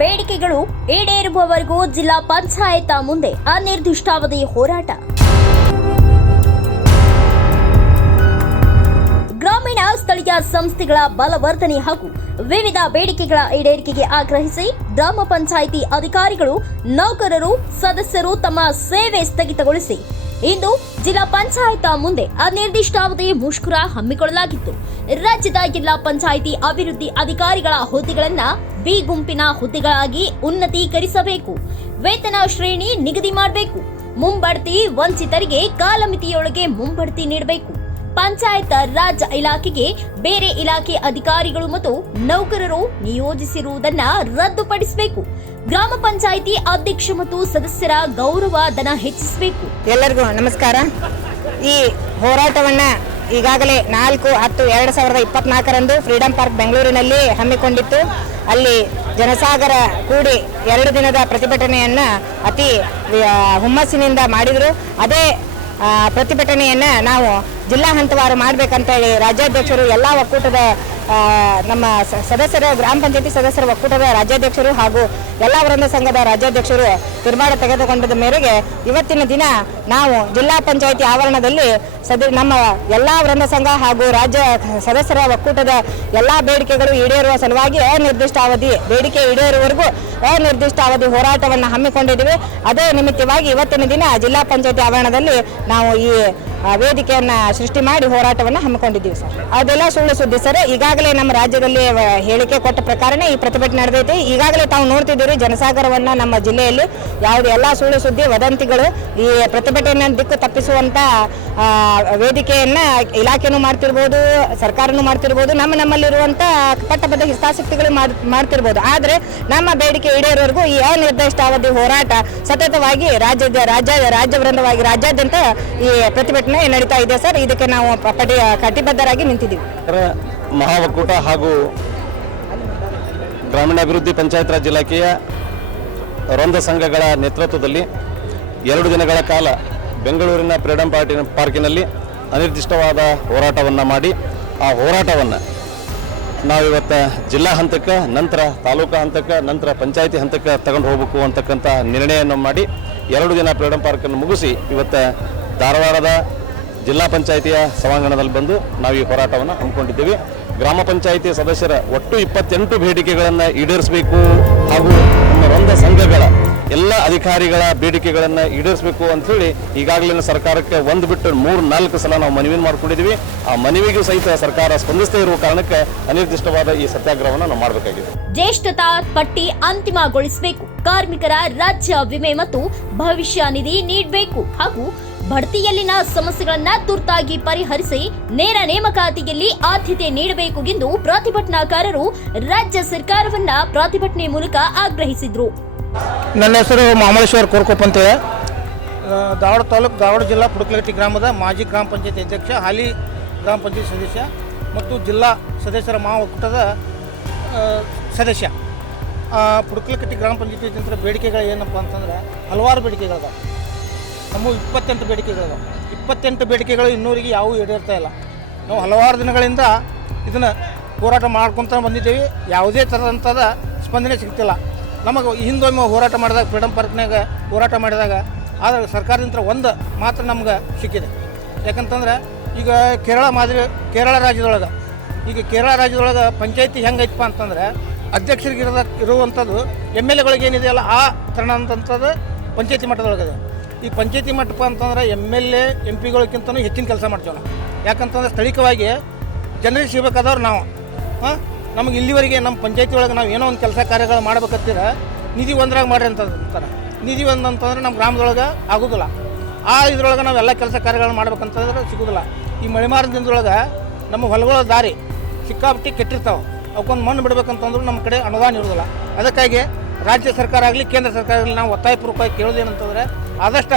ಬೇಡಿಕೆಗಳು ಈಡೇರುವವರೆಗೂ ಜಿಲ್ಲಾ ಪಂಚಾಯತ್ ಮುಂದೆ ಅನಿರ್ದಿಷ್ಟಾವಧಿ ಹೋರಾಟ. ಗ್ರಾಮೀಣ ಸ್ಥಳೀಯ ಸಂಸ್ಥೆಗಳ ಬಲವರ್ಧನೆ ಹಾಗೂ ವಿವಿಧ ಬೇಡಿಕೆಗಳ ಈಡೇರಿಕೆಗೆ ಆಗ್ರಹಿಸಿ ಗ್ರಾಮ ಪಂಚಾಯಿತಿ ಅಧಿಕಾರಿಗಳು, ನೌಕರರು, ಸದಸ್ಯರು ತಮ್ಮ ಸೇವೆ ಸ್ಥಗಿತಗೊಳಿಸಿ ಇಂದು ಜಿಲ್ಲಾ ಪಂಚಾಯತ್ ಮುಂದೆ ಅನಿರ್ದಿಷ್ಟಾವಧಿ ಮುಷ್ಕರ ಹಮ್ಮಿಕೊಳ್ಳಲಾಗಿತ್ತು. ರಾಜ್ಯದ ಜಿಲ್ಲಾ ಪಂಚಾಯಿತಿ ಅಭಿವೃದ್ಧಿ ಅಧಿಕಾರಿಗಳ ಹುದ್ದೆಗಳನ್ನು ಬಿ ಗುಂಪಿನ ಹುದ್ದೆಗಳಾಗಿ ಉನ್ನತೀಕರಿಸಬೇಕು, ವೇತನ ಶ್ರೇಣಿ ನಿಗದಿ ಮಾಡಬೇಕು, ಮುಂಬಡ್ತಿ ವಂಚಿತರಿಗೆ ಕಾಲಮಿತಿಯೊಳಗೆ ಮುಂಬಡ್ತಿ ನೀಡಬೇಕು, ಪಂಚಾಯತ್ ರಾಜ್ ಇಲಾಖೆಗೆ ಬೇರೆ ಇಲಾಖೆ ಅಧಿಕಾರಿಗಳು ಮತ್ತು ನೌಕರರು ನಿಯೋಜಿಸಿರುವುದನ್ನ ರದ್ದುಪಡಿಸಬೇಕು, ಗ್ರಾಮ ಪಂಚಾಯಿತಿ ಅಧ್ಯಕ್ಷ ಮತ್ತು ಸದಸ್ಯರ ಗೌರವ ಧನ ಹೆಚ್ಚಿಸಬೇಕು. ಎಲ್ಲರಿಗೂ ನಮಸ್ಕಾರ. ಈ ಹೋರಾಟವನ್ನ ಈಗಾಗಲೇ 4/10/2024 ಫ್ರೀಡಂ ಪಾರ್ಕ್ ಬೆಂಗಳೂರಿನಲ್ಲಿ ಹಮ್ಮಿಕೊಂಡಿತ್ತು. ಅಲ್ಲಿ ಜನಸಾಗರ ಕೂಡಿ 2 ದಿನದ ಪ್ರತಿಭಟನೆಯನ್ನ ಅತಿ ಹುಮ್ಮಸ್ಸಿನಿಂದ ಮಾಡಿದ್ರು. ಅದೇ ಪ್ರತಿಭಟನೆಯನ್ನ ನಾವು ಜಿಲ್ಲಾ ಹಂತವಾರು ಮಾಡಬೇಕಂತೇಳಿ ರಾಜ್ಯಾಧ್ಯಕ್ಷರು, ಎಲ್ಲ ಒಕ್ಕೂಟದ ನಮ್ಮ ಸದಸ್ಯರ, ಗ್ರಾಮ ಪಂಚಾಯತಿ ಸದಸ್ಯರ ಒಕ್ಕೂಟದ ರಾಜ್ಯಾಧ್ಯಕ್ಷರು ಹಾಗೂ ಎಲ್ಲ ವೃಂದ ಸಂಘದ ರಾಜ್ಯಾಧ್ಯಕ್ಷರು ತೀರ್ಮಾನ ತೆಗೆದುಕೊಂಡ ಮೇರೆಗೆ ಇವತ್ತಿನ ದಿನ ನಾವು ಜಿಲ್ಲಾ ಪಂಚಾಯತಿ ಆವರಣದಲ್ಲಿ ನಮ್ಮ ಎಲ್ಲ ವೃಂದ ಸಂಘ ಹಾಗೂ ರಾಜ್ಯ ಸದಸ್ಯರ ಒಕ್ಕೂಟದ ಎಲ್ಲ ಬೇಡಿಕೆಗಳು ಈಡೇರುವ ಸಲುವಾಗಿ ಅನಿರ್ದಿಷ್ಟಾವಧಿ ಬೇಡಿಕೆ ಈಡೇರುವವರೆಗೂ ಅನಿರ್ದಿಷ್ಟಾವಧಿ ಹೋರಾಟವನ್ನು ಹಮ್ಮಿಕೊಂಡಿದ್ದೀವಿ. ಅದೇ ನಿಮಿತ್ತವಾಗಿ ಇವತ್ತಿನ ದಿನ ಜಿಲ್ಲಾ ಪಂಚಾಯತಿ ಆವರಣದಲ್ಲಿ ನಾವು ಈ ವೇದಿಕೆಯನ್ನ ಸೃಷ್ಟಿ ಮಾಡಿ ಹೋರಾಟವನ್ನು ಹಮ್ಮಿಕೊಂಡಿದ್ದೀವಿ ಸರ್. ಅದೆಲ್ಲ ಸುಳ್ಳು ಸುದ್ದಿ ಸರ್. ಈಗಾಗಲೇ ನಮ್ಮ ರಾಜ್ಯದಲ್ಲಿ ಹೇಳಿಕೆ ಕೊಟ್ಟ ಪ್ರಕಾರನೇ ಈ ಪ್ರತಿಭಟನೆ ನಡೆದೈತಿ. ಈಗಾಗಲೇ ತಾವು ನೋಡ್ತಿದ್ದೀರಿ ಜನಸಾಗರವನ್ನ ನಮ್ಮ ಜಿಲ್ಲೆಯಲ್ಲಿ ಯಾವುದೇ ಎಲ್ಲ ಸುಳ್ಳು ಸುದ್ದಿ ವದಂತಿಗಳು ಈ ಪ್ರತಿಭಟನೆಯನ್ನು ದಿಕ್ಕು ತಪ್ಪಿಸುವಂತ ವೇದಿಕೆಯನ್ನ ಇಲಾಖೆನೂ ಮಾಡ್ತಿರ್ಬೋದು, ಸರ್ಕಾರನೂ ಮಾಡ್ತಿರ್ಬೋದು, ನಮ್ಮಲ್ಲಿರುವಂತ ಪಟ್ಟಬದ್ಧ ಹಿತಾಸಕ್ತಿಗಳು ಮಾಡ್ತಿರ್ಬೋದು. ಆದ್ರೆ ನಮ್ಮ ಬೇಡಿಕೆ ಈಡೇರೋವರೆಗೂ ಈ ಅನಿರ್ದಿಷ್ಟಾವಧಿ ಹೋರಾಟ ಸತತವಾಗಿ ರಾಜ್ಯ ವೃಂದವಾಗಿ ರಾಜ್ಯಾದ್ಯಂತ ಈ ಪ್ರತಿಭಟನೆ ನಡೀತಾ ಇದೆ ಸರ್. ಇದಕ್ಕೆ ನಾವು ಕಟಿಬದ್ಧರಾಗಿ ನಿಂತಿದ್ದೀವಿ. ಮಹಾ ಒಕ್ಕೂಟ ಹಾಗೂ ಗ್ರಾಮೀಣಾಭಿವೃದ್ಧಿ ಪಂಚಾಯತ್ ರಾಜ್ ಇಲಾಖೆಯ ವೃಂದ ಸಂಘಗಳ ನೇತೃತ್ವದಲ್ಲಿ 2 ದಿನಗಳ ಕಾಲ ಬೆಂಗಳೂರಿನ ಫ್ರೀಡಂ ಪಾರ್ಕಿನಲ್ಲಿ ಅನಿರ್ದಿಷ್ಟವಾದ ಹೋರಾಟವನ್ನು ಮಾಡಿ ಆ ಹೋರಾಟವನ್ನು ನಾವಿವತ್ತು ಜಿಲ್ಲಾ ಹಂತಕ್ಕೆ, ನಂತರ ತಾಲೂಕಾ ಹಂತಕ್ಕೆ, ನಂತರ ಪಂಚಾಯತಿ ಹಂತಕ್ಕೆ ತಗೊಂಡು ಹೋಗಬೇಕು ಅಂತಕ್ಕಂಥ ನಿರ್ಣಯವನ್ನು ಮಾಡಿ 2 ದಿನ ಫ್ರೀಡಂ ಪಾರ್ಕನ್ನು ಮುಗಿಸಿ ಇವತ್ತು ಧಾರವಾಡದ ಜಿಲ್ಲಾ ಪಂಚಾಯಿತಿಯ ಸಭಾಂಗಣದಲ್ಲಿ ಬಂದು ನಾವು ಈ ಹೋರಾಟವನ್ನು ಹಮ್ಮಿಕೊಂಡಿದ್ದೀವಿ. ಗ್ರಾಮ ಪಂಚಾಯಿತಿ ಸದಸ್ಯರ ಒಟ್ಟು 28 ಬೇಡಿಕೆಗಳನ್ನು ಈಡೇರಿಸಬೇಕು ಹಾಗೂ ನಮ್ಮ ವೃಂದ ಸಂಘಗಳ ಎಲ್ಲ ಅಧಿಕಾರಿಗಳ ಬೇಡಿಕೆಗಳನ್ನು ಈಡೇರಿಸಬೇಕು ಅಂಥೇಳಿ ಈಗಾಗಲೇ ಸರ್ಕಾರಕ್ಕೆ ಒಂದು ಬಿಟ್ಟು 3-4 ಸಲ ನಾವು ಮನವಿ ಮಾಡ್ಕೊಂಡಿದ್ದೀವಿ. ಆ ಮನವಿಗೂ ಸಹಿತ ಸರ್ಕಾರ ಸ್ಪಂದಿಸದೇ ಇರುವ ಕಾರಣಕ್ಕೆ ಅನಿರ್ದಿಷ್ಟವಾದ ಈ ಸತ್ಯಾಗ್ರಹವನ್ನು ನಾವು ಮಾಡಬೇಕಾಗಿದೆ. ಜ್ಯೇಷ್ಠತಾ ಪಟ್ಟಿ ಅಂತಿಮಗೊಳಿಸಬೇಕು, ಕಾರ್ಮಿಕರ ರಾಜ್ಯ ವಿಮೆ ಮತ್ತು ಭವಿಷ್ಯ ನಿಧಿ ನೀಡಬೇಕು ಹಾಗೂ ಬಡ್ತಿಯಲ್ಲಿನ ಸಮಸ್ಯೆಗಳನ್ನ ತುರ್ತಾಗಿ ಪರಿಹರಿಸಿ ನೇರ ನೇಮಕಾತಿಯಲ್ಲಿ ಆದ್ಯತೆ ನೀಡಬೇಕು ಎಂದು ಪ್ರತಿಭಟನಾಕಾರರು ರಾಜ್ಯ ಸರ್ಕಾರವನ್ನ ಪ್ರತಿಭಟನೆ ಮೂಲಕ ಆಗ್ರಹಿಸಿದ್ರು. ನನ್ನ ಹೆಸರು ಮಾಮಲೇಶ್ವರ ಕೋರ್ಕೊಪ್ಪ ಅಂತೇಳಿ, ಧಾರವಾಡ ತಾಲೂಕು, ಧಾರವಾಡ ಜಿಲ್ಲಾ ಪುಡಕಲಗಟ್ಟಿ ಗ್ರಾಮದ ಮಾಜಿ ಗ್ರಾಮ ಪಂಚಾಯತಿ ಅಧ್ಯಕ್ಷ, ಹಾಲಿ ಗ್ರಾಮ ಪಂಚಾಯತಿ ಸದಸ್ಯ ಮತ್ತು ಜಿಲ್ಲಾ ಸದಸ್ಯರ ಮಹಾ ಒಕ್ಕೂಟದ ಸದಸ್ಯ. ಪುಡಕಲಗಟ್ಟಿ ಗ್ರಾಮ ಪಂಚಾಯತಿ ಬೇಡಿಕೆಗಳು ಏನಪ್ಪ ಅಂತಂದರೆ ಹಲವಾರು ಬೇಡಿಕೆಗಳದ. ನಮ್ಮ 28 ಬೇಡಿಕೆಗಳಿದಾವೆ. 28 ಬೇಡಿಕೆಗಳು ಇನ್ನೂರಿಗೆ ಯಾವುವು ಈಡೇರ್ತಾ ಇಲ್ಲ. ನಾವು ಹಲವಾರು ದಿನಗಳಿಂದ ಇದನ್ನು ಹೋರಾಟ ಮಾಡ್ಕೊತ ಬಂದಿದ್ದೀವಿ. ಯಾವುದೇ ಥರದಂಥದ ಸ್ಪಂದನೆ ಸಿಗ್ತಿಲ್ಲ. ನಮಗೆ ಹಿಂದೊಮ್ಮೆ ಹೋರಾಟ ಮಾಡಿದಾಗ ಫ್ರೀಡಂ ಪಾರ್ಕ್ನಾಗ ಹೋರಾಟ ಮಾಡಿದಾಗ ಆದರೆ ಸರ್ಕಾರದಿಂದ ಒಂದು ಮಾತ್ರ ನಮ್ಗೆ ಸಿಕ್ಕಿದೆ. ಯಾಕಂತಂದ್ರೆ ಈಗ ಕೇರಳ ರಾಜ್ಯದೊಳಗೆ ಪಂಚಾಯತಿ ಹೆಂಗೈತಪ್ಪ ಅಂತಂದರೆ ಅಧ್ಯಕ್ಷರಿಗೆ ಇರುವಂಥದ್ದು MLA ಏನಿದೆಯಲ್ಲ ಆ ಥರನಂಥದ್ದು ಪಂಚಾಯತಿ ಮಟ್ಟದೊಳಗಿದೆ. ಈ ಪಂಚಾಯತಿ ಮಟ್ಟಪ್ಪ ಅಂತಂದ್ರೆ MLA MP ಹೆಚ್ಚಿನ ಕೆಲಸ ಮಾಡ್ತೇವೆ ನಾವು. ಯಾಕಂತಂದ್ರೆ ಸ್ಥಳೀಯವಾಗಿ ಜನರಿಗೆ ಸಿಗಬೇಕಾದವ್ರು ನಾವು. ನಮಗೆ ಇಲ್ಲಿವರೆಗೆ ನಮ್ಮ ಪಂಚಾಯತಿ ಒಳಗೆ ನಾವು ಏನೋ ಒಂದು ಕೆಲಸ ಕಾರ್ಯಗಳು ಮಾಡ್ಬೇಕಂತೀರ ನಿಧಿ ಒಂದ್ರಾಗ ಮಾಡ್ರಿ ಅಂತಾರೆ. ನಿಧಿ ಒಂದು ಅಂತಂದ್ರೆ ನಮ್ಮ ಗ್ರಾಮದೊಳಗೆ ಆಗೋದಿಲ್ಲ. ಇದ್ರೊಳಗೆ ನಾವು ಎಲ್ಲ ಕೆಲಸ ಕಾರ್ಯಗಳು ಮಾಡ್ಬೇಕಂತಂದ್ರೆ ಸಿಗೋದಿಲ್ಲ. ಈ ಮಳೆಮಾರಿನ ದಿನದೊಳಗೆ ನಮ್ಮ ಹೊಲಗಳ ದಾರಿ ಸಿಕ್ಕಾಪಟ್ಟಿ ಕೆಟ್ಟಿರ್ತಾವೆ. ಅವಕ್ಕೊಂದು ಮಣ್ಣು ಬಿಡಬೇಕಂತಂದ್ರೂ ನಮ್ಮ ಕಡೆ ಅನುದಾನ ಇರೋದಿಲ್ಲ. ಅದಕ್ಕಾಗಿ ರಾಜ್ಯ ಸರ್ಕಾರ ಆಗಲಿ ಕೇಂದ್ರ ಸರ್ಕಾರ ಆಗಲಿ ನಾವು ಒತ್ತಾಯಪೂರ್ವಕವಾಗಿ ಕೇಳೋದೇನಂತಂದರೆ ಆದಷ್ಟು